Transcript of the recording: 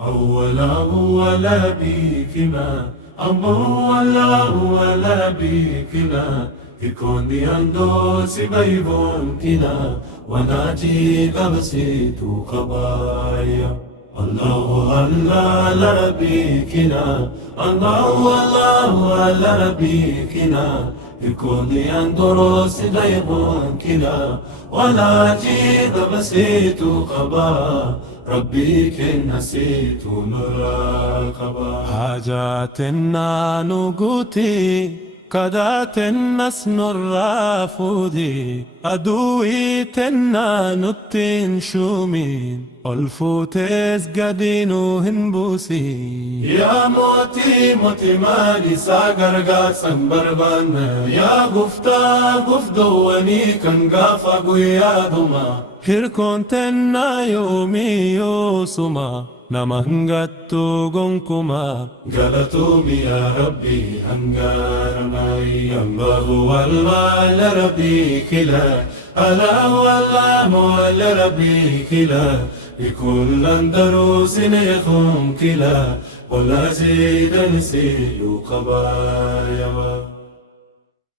أولا بكنا أولا بكنا يكون يندو سبيبون كنا وناجي قبسيتو قبايا الله لربيكنا الله لربيكنا يكون يندو سبيبون كنا وناجي قبسيتو قبايا ربي كن نسيت مراقبة حاجاتنا نقوتي كدات الناس نرافودي أدويتنا نتين شومين الفوتس قدينو هنبوسي يا موتي مالي ساقر قاسم بربان يا قفدواني كان قافا قويا دما هيركون تنا يومي يوسما نمهنغتو غنكما قالتومي يا ربي هنغارماي الله والله لربي كلا ألا والله لربي كلا يكون لندروس نيخم كلا ولا زيد نسيو قبايا